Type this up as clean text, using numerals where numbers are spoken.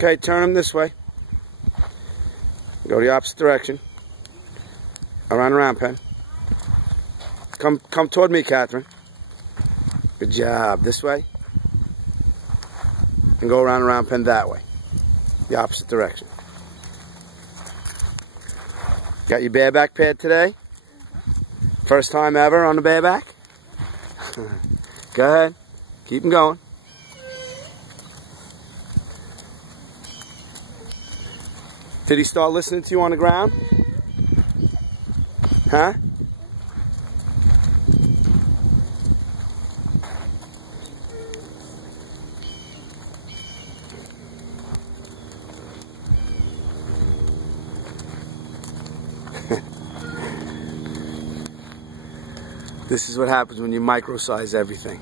Okay, turn him this way. Go the opposite direction. Around the round pen. Come toward me, Catherine. Good job. This way. And go around the round pen that way. The opposite direction. Got your bareback pad today? First time ever on the bareback? Go ahead. Keep them going. Did he start listening to you on the ground? Huh? This is what happens when you micro-size everything.